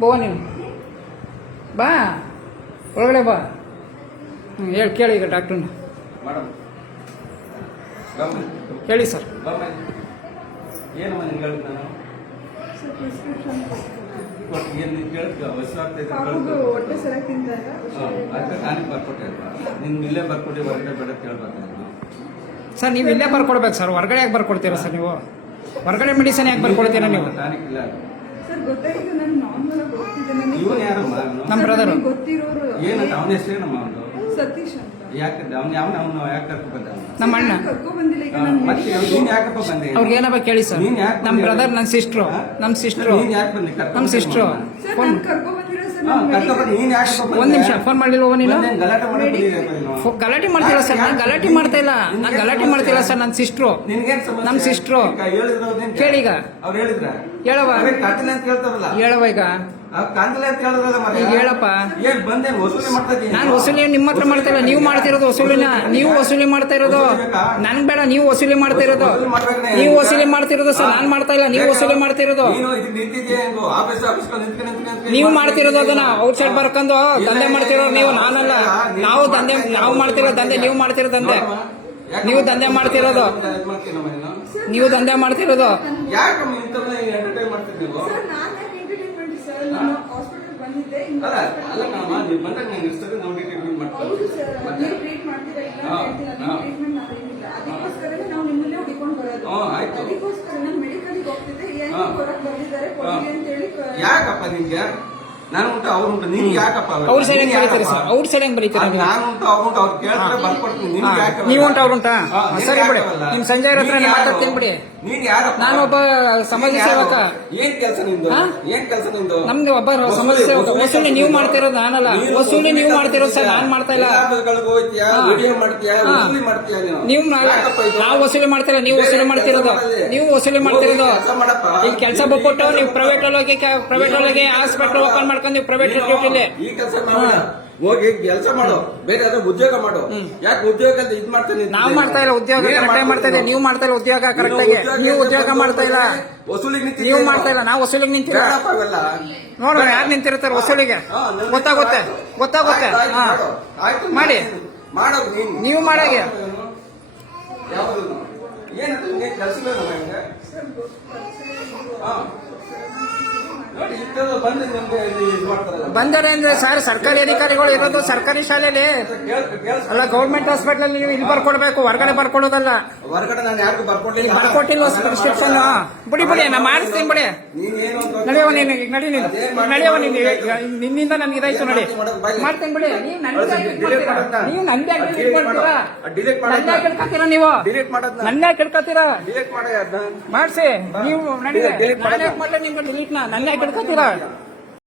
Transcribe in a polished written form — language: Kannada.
ಬಾ ನೀನು ಬಾ ಒಳಗಡೆ ಬಾ ಹೇಳಿ ಕೇಳಿ ಈಗ ಡಾಕ್ಟ್ರನ್ನ ಹೇಳಿ ಸರ್. ಏನಮ್ಮ ನಿನ್ಗೆ ಹೇಳಿದ್ ನಾನು ಹೊಟ್ಟೆ ಸರಿಯಾಗಿ ತಿಂತಾರೆ ಅದಕ್ಕೆ ಟಾನಿಕ್ ಬರ್ಕೊಟ್ಟೆ ನಿನ್ ಇಲ್ಲೇ ಬರ್ಕೊಟ್ಟು ಹೊರಗಡೆ ಬೇಡ ಕೇಳ್ಬೇಕು ನಾನು. ಸರ್ ನೀವು ಇಲ್ಲೇ ಬರ್ಕೊಡ್ಬೇಕು ಸರ್, ಹೊರಗಡೆ ಯಾಕೆ ಬರ್ಕೊಡ್ತೀರಾ ಸರ್ ನೀವು? ಹೊರಗಡೆ ಮೆಡಿಸಿನ್ ಯಾಕೆ ಬರ್ಕೊಡ್ತೀರಾ ನೀವು? ಟಾನಿಕ್ ಇಲ್ಲ ಸರ್ ಗೊತ್ತಾಯ್ತು, ನಾನು ನಾರ್ಮಲ್ ಆಗಿ ಹೋಗ್ತಿದ್ದೆ. ಇವನು ಯಾರಮ್ಮ? ನಮ್ಮ ಬ್ರದರ್. ಗೊತ್ತಿರೋರು ಏನಂತ ಅವನ ಹೆಸರೇನಮ್ಮ ಅವನು? ಸತೀಶ್ ಅಂತ. ಯಾಕೆ ಅವನು ಯಾಕೆ ಕರ್ಕೊ ಬಂದ? ನಮ್ಮ ಅಣ್ಣ. ಕರ್ಕೊ ಬಂದಿಲ್ಲ ಈಗ ನಾನು ಮತ್ತೆ ನೀನ್ ಯಾಕಪ್ಪ ಬಂದೆ? ಅವ್ರಿಗೆ ಏನಪ್ಪ ಕೇಳಿ ಸರ್. ನೀನ್ ಯಾಕೆ ನಮ್ಮ ಬ್ರದರ್, ನನ್ನ ಸಿಸ್ಟ್ರು, ನಮ್ಮ ಸಿಸ್ಟ್ರು, ನೀನ್ ಯಾಕೆ ಬಂದಿ? ನಮ್ಮ ಸಿಸ್ಟ್ರು. ಸರ್ ನಾನು ಕರ್ಕೊ ಬಂದಿರೋ ಸರ್ ನಾನು ಕರ್ಕೊ ಬಂದು ನೀನ್ ಯಾಕೆ ಬಂದೆ? ಒಂದ್ ನಿಮಿಷ ಫೋನ್ ಮಾಡಿಲ್ವ ನೀನು? ಗಲಾಟೆ ಮಾಡಕ್ ಬಂದಿದ್ದೀಯಪ್ಪ ನೀನು? ಗಲಾಟೆ ಮಾಡ್ತಿಲ್ಲ ಸರ್, ನಾನು ಗಲಾಟೆ ಮಾಡ್ತಾ ಇಲ್ಲ, ನಾನು ಗಲಾಟೆ ಮಾಡ್ತಿಲ್ಲ ಸರ್. ನನ್ನ ಸಿಸ್ಟ್ರು, ನಿನ್ಗೇನ್ ಸಮಸ್ಯೆ? ನಮ್ಮ ಸಿಸ್ಟ್ರು. ಕೇಳಿ ಈಗ. ಅವ್ರು ಹೇಳಿದ್ರ ಹೇಳವ ಕಾಂತಿಲ್ಲ ಅಂತ ಹೇಳ್ತಾರಲ್ಲ, ಹೇಳವ ಈಗ ಕಾಂತಿಲ್ಲ ಅಂತ ಹೇಳಿದ್ರಲ್ಲ ಮತ್ತೆ ಈಗ ಹೇಳಪ್ಪ. ಏನ್ ಬಂದೇನು ವಸೂಲಿ ಮಾಡ್ತಾ ಇದ್ದೀನಿ? ನಾನು ವಸೂಲಿ ನಿಮ್ಮ ಹತ್ರ ಮಾಡ್ತಾ ಇಲ್ಲ, ನೀವು ಮಾಡ್ತಿರೋದು ವಸೂಲಿನ. ನೀವು ವಸೂಲಿ ಮಾಡ್ತಾ ಇರೋದು ನನ್ಗೆ ಬೇಡ, ನೀವು ವಸೂಲಿ ಮಾಡ್ತಾ ಇರೋದು. ನೀವು ವಸೂಲಿ ಮಾಡ್ತಿರೋದು ಸರ್, ನಾನು ಮಾಡ್ತಾ ಇಲ್ಲ, ನೀವು ವಸೂಲಿ ಮಾಡ್ತಿರೋದು. ನೀನು ಇದಕ್ಕೆ ನಿಂತಿದ್ಯಾ ಹೆಂಗೋ? ಆಫೀಸ್ ನಿಂತ್ಕೊಂಡು ನೀವು ಮಾಡ್ತಿರೋದು ಅದನ್ನ ಔಟ್ ಸೈಡ್ ಬರ್ಕೊಂಡು ದಂಧೆ ಮಾಡ್ತಿರೋದು ನೀವು, ನಾನಲ್ಲ. ನಾವು ದಂಧೆ, ನಾವು ಮಾಡ್ತಿರೋ ದಂಧೆ, ನೀವು ಮಾಡ್ತಿರೋ ದಂಧೆ. ನೀವು ದಂಧೆ ಮಾಡ್ತಿರೋದು, ನೀವು ದಂಧೆ ಮಾಡ್ತಿರೋದು. ಯಾಕಮ್ಮ ಇಂಥವ್ನ ಎಂಟರ್ಟೈನ್ ಮಾಡ್ತಿದ್ದೆ ನೀವು? ಸರ್ ನಾನು ಎಂಟರ್ಟೈನ್ಮೆಂಟ್ ಸರ್, ನಾನು ಹಾಸ್ಪಿಟಲ್ ಬಂದಿದ್ದೆ. ಅಲ್ಲ ಕಣಮ್ಮ, ನೀವು ಬಂದಾಗ ನಾನು ಇರ್ತಾರೆ ನಾವು ಟ್ರೀಟ್ಮೆಂಟ್ ಮಾಡ್ತೀವಿ. ಹೌದು ಸರ್, ನೀವು ಟ್ರೀಟ್ ಮಾಡ್ತೀರಾ ಇಲ್ಲ ಅಂತ ಹೇಳ್ತಿಲ್ಲ, ನೀವು ಟ್ರೀಟ್ಮೆಂಟ್ ಮಾಡೋದಿಲ್ಲ. ಅದಕ್ಕೋಸ್ಕರನೇ ನಾವು ನಿಮ್ಮನ್ನೇ ಹುಡುಕೊಂಡು ಬರೋದು. ಆಯ್ತು. ಅದಕ್ಕೋಸ್ಕರ ನಾನು ಮೆಡಿಕಲ್ಗೆ ಹೋಗ್ತಿದ್ದೆ, ಏನು ಹೊರಗೆ ಬಂದಿದ್ದಾರೆ ಕೊಡಿ ಅಂತ ಹೇಳಿ. ಯಾಕಪ್ಪ ನಿಮ್ಗೆ? ನಾನು ಉಂಟು ಅವ್ರು ಉಂಟು, ನಿಮ್ಗೆ ಯಾಕಪ್ಪ? ಅವ್ರ ಸೈಡ್ ಹೆಂಗ್ ಬರೀತೀರಿ ಸರ್? ಅವ್ರ ಸೈಡ್ ಹೆಂಗ್ ಬರೀತೀರಾ ನೀವು? ನಾನು ಉಂಟು ಅವ್ರು ಉಂಟು, ಅವ್ರು ಕೇಳ್ತಾರೆ ಬರ್ಕೊಡ್ತೀನಿ. ನಿಮ್ಗೆ ಯಾಕೆ? ನೀವು ಉಂಟು ಅವ್ರು ಉಂಟಾ? ಸರಿ ಬಿಡಿ, ನಿಮ್ ಸಂಜಯ್ ಹತ್ರ ಮಾತಾಡ್ತೀನಿ ಬಿಡಿ. ನೀನ್ ಯಾರಪ್ಪ? ನಾನು ಒಬ್ಬ ಸಮಾಜ ಸೇವಕ. ಏನ್ ಕೆಲಸ ನಿಂದು? ಏನ್ ಕೆಲಸ ನಿಂದು? ನಮ್ದು ಒಬ್ಬ ಸಮಾಜ ಸೇವಕ. ವಸೂಲಿ ನೀವು ಮಾಡ್ತಿರೋದು, ನಾನಲ್ಲ. ವಸೂಲಿ ನೀವು ಮಾಡ್ತಿರೋದು ಸರ್, ನಾನ್ ಮಾಡ್ತಾ ಇಲ್ಲ. ಹೋಗ್ತೀಯಾ, ವಿಡಿಯೋ ಮಾಡ್ತೀಯಾ, ವಸೂಲಿ ಮಾಡ್ತೀಯಾ ನೀವು? ನಾವು ವಸೂಲಿ ಮಾಡ್ತಿಲ್ಲ, ನೀವು ವಸೂಲಿ ಮಾಡ್ತಿರೋದು. ನೀವು ವಸೂಲಿ ಮಾಡ್ತಿರೋದು. ಈಗ ಕೆಲಸ ಬಿಟ್ಬಿಟ್ಟು ನೀವು ಪ್ರೈವೇಟ್ ಒಳಗೆ ಹಾಸ್ಪಿಟಲ್ ಓಪನ್ ಮಾಡ್ಕೊಂಡು ನೀವು ಪ್ರೈವೇಟ್ ಡ್ಯೂಟಿಲಿ ಈ ಕೆಲಸ ಹೋಗಿ ಕೆಲಸ ಮಾಡು, ಬೇಕಾದ್ರೆ ಉದ್ಯೋಗ ಮಾಡು. ಯಾಕೆ ಉದ್ಯೋಗ ಅಂತ ಇದ್ ಮಾಡ್ತಾನೆ? ನಾವು ಮಾಡ್ತಾ ಇಲ್ಲ ಉದ್ಯೋಗ, ಕರೆಕ್ಟ್ ಮಾಡ್ತಾ ಇದೆ. ನೀವು ಮಾಡ್ತಾ ಇಲ್ಲ ಉದ್ಯೋಗ ಕರೆಕ್ಟ್ ಆಗಿ. ನೀವು ಉದ್ಯೋಗ ಮಾಡ್ತಾ ಇಲ್ಲ, ವಸೂಲಿಗೆ ನೀವು ಮಾಡ್ತಾ ಇಲ್ಲ, ನಾವು ವಸೂಲಿಗೆ ನಿಂತಿರ. ನೋಡೋಣ ಯಾರು ನಿಂತಿರ್ತಾರೆ ವಸೂಲಿಗೆ. ಗೊತ್ತಾಗುತ್ತೆ, ಗೊತ್ತಾಗುತ್ತೆ. ಮಾಡಿ, ನೀವು ಮಾಡಾಗೆ. ಬಂದರೆ ಅಂದ್ರೆ ಸರ್, ಸರ್ಕಾರಿ ಅಧಿಕಾರಿಗಳು ಇರೋದು ಸರ್ಕಾರಿ ಶಾಲೆಯಲ್ಲಿ ಅಲ್ಲ, ಗೌರ್ಮೆಂಟ್ ಹಾಸ್ಪಿಟಲ್. ನೀವು ಇಲ್ಲಿ ಬರ್ಕೊಡ್ಬೇಕು, ಹೊರಗಡೆ ಬರ್ಕೊಡೋದಲ್ಲ. ಹೊರಗಡೆ ನಾನು ಯಾರಿಗೂ ಬರ್ಕೊಟ್ಟಿಲ್ಲ. ಬರ್ಕೊಟ್ಟಿಲ್ಲ ಪ್ರಿಸ್ಕ್ರಿಪ್ಷನ್. ಬಿಡಿ ಬಿಡಿ, ನಾ ಮಾಡಿಸ್ತೀನಿ ಬಿಡಿ. ನಡೆಯವ ನೀನು, ನಡಿ ನೀನು, ನಡೆಯವ ನೀನು. ನಿನ್ನಿಂದ ನನ್ಗೆ ಇದಾಯ್ತು, ನಡಿ ಮಾಡ್ತೀನಿ ಬಿಡಿ. ನೀವು ನನ್ಗೆ ನನ್ನ ಕೆಡ್ಕೊತೀರಾ? ನೀವು ನನ್ನ ಕೆಡ್ಕೊತೀರಾ? ಮಾಡಿಸಿ ನೀವು. ನನಗೆ ಮಾಡ್ಲಿ ನಿಮ್ಗೆ ಡಿಲೀಟ್ ನನ್ನ ಕೆಡ್ಕೊತೀರಾ?